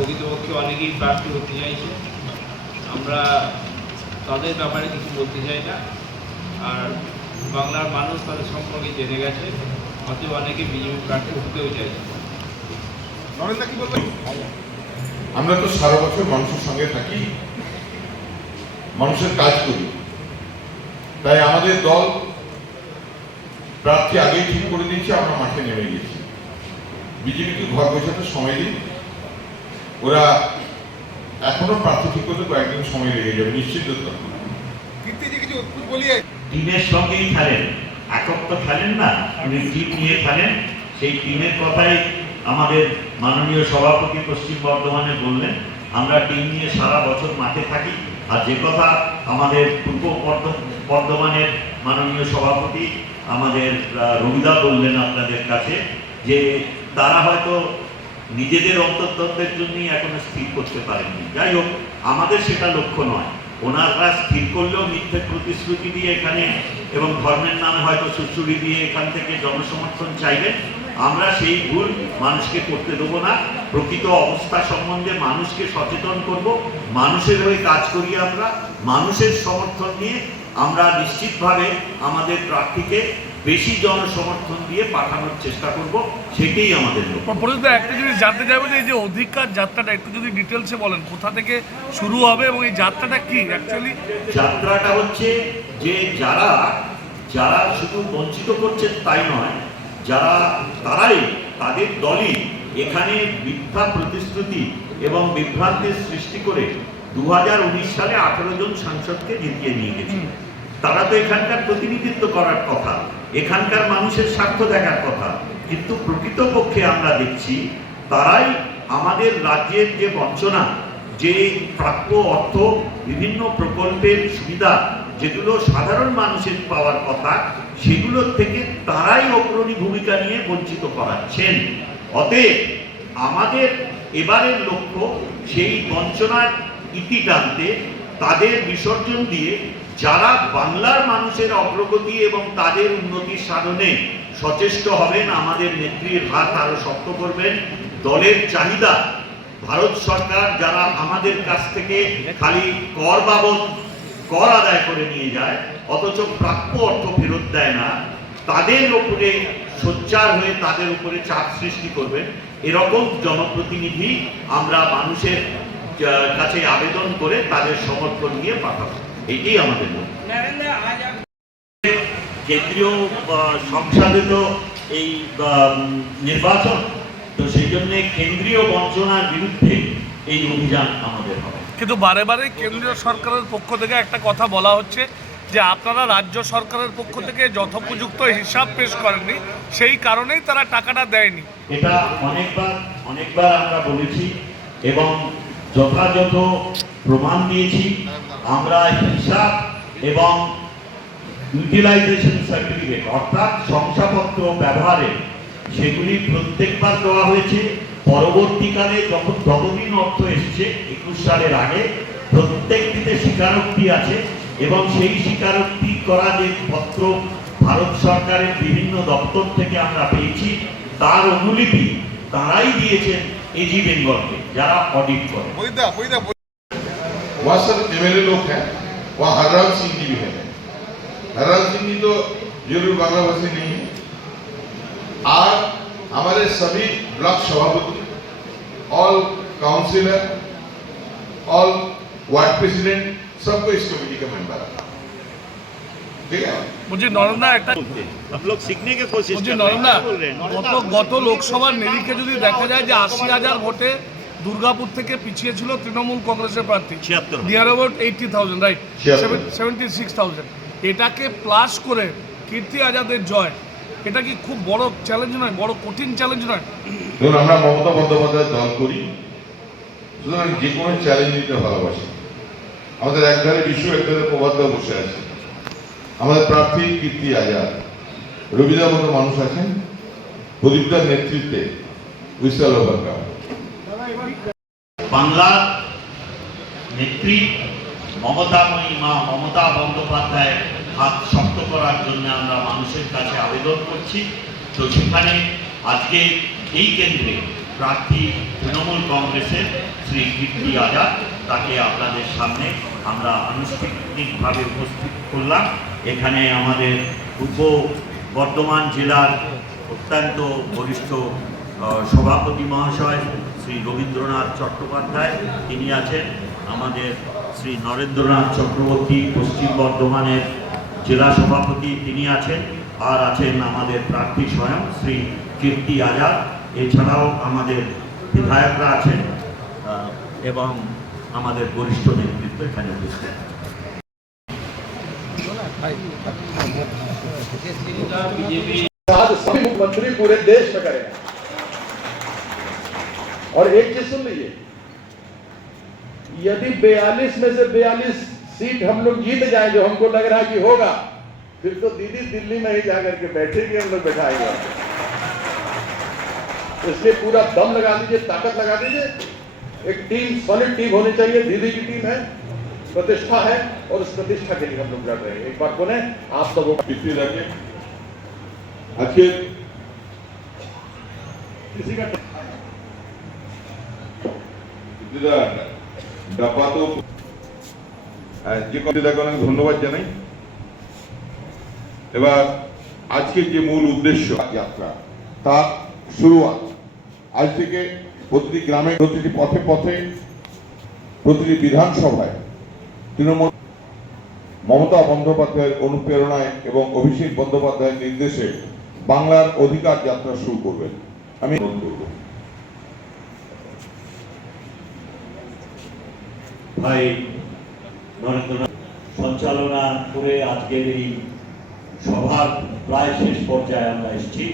প্রকৃতপক্ষে অনেকেই প্রার্থী হতে চাইছে। আমরা তাদের ব্যাপারে কিছু বলতে চাই না। আর বাংলার মানুষ তাদের সম্পর্কে জেনে গেছে অতএব অনেকে বিজেপি প্রার্থী হতেও চাইছে। আমরা তো সারা বছর মানুষের সঙ্গে থাকি মানুষের কাজ করি। তাই আমাদের দল প্রার্থী আগেই ঠিক করে দিয়েছে আমরা মাঠে নেমে গেছি। বিজেপিকে ঘর গোছাতে সময় দিন ওরা এখনও প্রার্থী ঠিক করতে কয়েকদিন সময় লেগে যাবে নিশ্চিত টিমের সঙ্গেই খেলেন একক তো খেলেন না উনি টিম নিয়ে খেলেন সেই টিমের কথাই আমাদের মাননীয় সভাপতি পশ্চিম বর্ধমানে বললেন আমরা টিম নিয়ে সারা বছর মাঠে থাকি। আর যে কথা আমাদের পূর্ব বর্ধ- বর্ধমানের মাননীয় সভাপতি আমাদের রবিদা বললেন আপনাদের কাছে যে তারা হয়তো নিজেদের অন্তর্দ্বন্দ্বের জন্যই এখনও স্থির করতে পারেননি। যাই হোক, আমাদের সেটা লক্ষ্য নয়। ওনারা স্থির করলেও মিথ্যে প্রতিশ্রুতি দিয়ে এখানে এবং ধর্মের নামে হয়তো সুচুরি দিয়ে এখান থেকে জনসমর্থন চাইবেন, আমরা সেই ভুল মানুষকে করতে দেবো না। প্রকৃত অবস্থা সম্বন্ধে মানুষকে সচেতন করব। মানুষের হয়ে কাজ করি আমরা। মানুষের সমর্থন নিয়ে আমরা নিশ্চিতভাবে আমাদের প্রার্থীকে বেশি জনসমর্থন দিয়ে পাঠানোর চেষ্টা করব সেটাই আমাদের লক্ষ্য। একটা জিনিস জানতে চাইব যে এই যে অধিকার যাত্রাটা একটু যদি ডিটেলসে বলেন কোথা থেকে শুরু হবে এবং এই যাত্রাটা কি অ্যাকচুয়ালি যাত্রাটা হচ্ছে যে যারা যারা শুধু বঞ্চিত করছেন তাই নয় যারা তারাই তাদের দলই এখানে মিথ্যা প্রতিশ্রুতি এবং বিভ্রান্তির সৃষ্টি করে দু হাজার উনিশ সালে আঠেরো জন সাংসদকে জিতিয়ে নিয়ে গেছে। তারা তো এখানকার প্রতিনিধিত্ব করার কথা, এখানকার মানুষের স্বার্থ দেখার কথা। কিন্তু প্রকৃতপক্ষে আমরা দেখছি, তারাই আমাদের রাজ্যের যে বঞ্চনা, যে প্রাপ্য অর্থ, বিভিন্ন প্রকল্পের সুবিধা, যেগুলো সাধারণ মানুষের পাওয়ার কথা, সেগুলোর থেকে তারাই অগ্রণী ভূমিকা নিয়ে বঞ্চিত করাচ্ছেন। অতএব আমাদের এবারের লক্ষ্য, সেই বঞ্চনার ইতি টানতে, তাদের বিসর্জন দিয়ে যারা বাংলার মানুষের অগ্রগতি এবং তাদের উন্নতির সাধনে সচেষ্ট হবেন, আমাদের নেত্রীর হাত আরও শক্ত করবেন। দলের চাহিদা, ভারত সরকার যারা আমাদের কাছ থেকে খালি কর বাবদ কর আদায় করে নিয়ে যায়, অথচ প্রাপ্য অর্থ ফেরত দেয় না, তাদের উপরে সোচ্চার হয়ে তাদের উপরে চাপ সৃষ্টি করবেন। এরকম জনপ্রতিনিধি আমরা মানুষের কাছে আবেদন করে তাদের সমর্থন নিয়ে পাঠাবো। এটাই আমাদের কেন্দ্রীয় সংসদে তো এই নির্বাচন তো সেই জন্য কেন্দ্রীয় বঞ্চনার বিরুদ্ধে এই অভিযান আমাদের হবে। কিন্তু বারে বারে কেন্দ্রীয় সরকারের পক্ষ থেকে একটা কথা বলা হচ্ছে যে আপনারা রাজ্য সরকারের পক্ষ থেকে যথোপযুক্ত হিসাব পেশ করেননি সেই কারণেই তারা টাকাটা দেয়নি। এটা অনেকবার অনেকবার আমরা বলেছি এবং যথাযথ প্রমাণ দিয়েছি আমরা হিসাব এবং ইউটিলাইজেশন সার্টিফিকেট অর্থাৎ শংসাপত্র ব্যবহারে সেগুলি প্রত্যেকবার দেওয়া হয়েছে। পরবর্তীকালে যখন যতদিন অর্থ এসছে, একুশ সালের আগে প্রত্যেকটিতে স্বীকারোক্তি আছে এবং সেই স্বীকারোক্তি করা যে পত্র ভারত সরকারের বিভিন্ন দপ্তর থেকে আমরা পেয়েছি, তার অনুলিপি তারাই দিয়েছেন এজি বেঙ্গলকে যারা অডিট করে। वहाँ सब एमएलए लोग हैं वहाँ हरराम सिंह जी भी है हरराम सिंह जी तो जरूर बांग्ला भाषी नहीं है और हमारे सभी ब्लॉक सभापति all councillor all ward president सबको इस कमेटी का मेंबर है ठीक है বলছি নরেন্দা একটা आप लोग सीखने के कोशिश বলছি कर रहे हैं নরেন্দা क्या बोल रहे हैं গত গত লোকসভার নিরিখে যদি দেখা যায় যে আশি হাজার ভোটে দুর্গাপুর থেকে পিছিয়ে ছিল তৃণমূল কংগ্রেসের প্রার্থী। 76 near about eighty thousand right. Seventy six thousand এটাকে প্লাস করে কীর্তি আজাদের জয় এটা কি খুব বড় চ্যালেঞ্জ নয় বড় কঠিন চ্যালেঞ্জ নয়? ধরুন আমরা মমতা বন্দ্যোপাধ্যায় দল করি সুতরাং যে কোনো চ্যালেঞ্জ নিতে ভালোবাসি। আমাদের একধারে বিশ্ব একধারে প্রবাদ্য বসে আছে। আমাদের প্রার্থী কীর্তি আজাদ। রবিদার মতো মানুষ আছেন প্রদীপদার নেতৃত্বে উইসাল ওভারকাম। বাংলার নেত্রী মমতাময়ী মা মমতা বন্দ্যোপাধ্যায়ের হাত শক্ত করার জন্য আমরা মানুষের কাছে আবেদন করছি। তো সেখানে আজকে এই কেন্দ্রে প্রার্থী তৃণমূল কংগ্রেসের শ্রী কীর্তি আজাদ, তাকে আপনাদের সামনে আমরা আনুষ্ঠানিকভাবে উপস্থিত করলাম। এখানে আমাদের পূর্ব বর্ধমান জেলার অত্যন্ত বরিষ্ঠ সভাপতি মহাশয় শ্রী রবীন্দ্রনাথ চট্টোপাধ্যায় তিনি আছেন আমাদের শ্রী নরেন্দ্রনাথ চক্রবর্তী পশ্চিম বর্ধমানের জেলা সভাপতি তিনি আছেন আর আছেন আমাদের প্রার্থী স্বয়ং শ্রী কীর্তি আজাদ এছাড়াও আমাদের বিধায়করা আছেন আহ, এবং আমাদের বরিষ্ঠ নেতৃত্ব এখানে উপস্থিত বিজেপি आज सभी मुख्यमंत्री पूरे देश में करेगा और एक चीज़ सुन लीजिए यदि बयालीस में से बयालीस सीट हम लोग जीत जाए जो हमको लग रहा है कि होगा फिर तो दीदी दिल्ली में ही जाकर के बैठेगी हम लोग बैठाएँगे। इसलिए पूरा दम लगा दीजिए ताकत लगा दीजिए। एक टीम सॉलिड टीम होनी चाहिए दीदी की टीम है प्रतिष्ठा है और उस प्रतिष्ठा के लिए हम लोग लड़ रहे हैं। एक बार बोले आप सब वो किसी रखें। आखिर किसी का যে অনেক ধন্যবাদ জানাই। এবার আজকের যে মূল উদ্দেশ্য যাত্রা তার শুরুয়াত। আজ থেকে প্রতিটি গ্রামে প্রতিটি পথে পথে, প্রতিটি বিধানসভায় তৃণমূল মমতা বন্দ্যোপাধ্যায়ের অনুপ্রেরণায় এবং অভিষেক বন্দ্যোপাধ্যায়ের নির্দেশে বাংলার অধিকার যাত্রা শুরু করবেন। আমি অনুরোধ করব। ভাই নরেন্দ্রনাথ সঞ্চালনা করে আজকের এই সভার প্রায় শেষ পর্যায়ে আমরা এসেছি।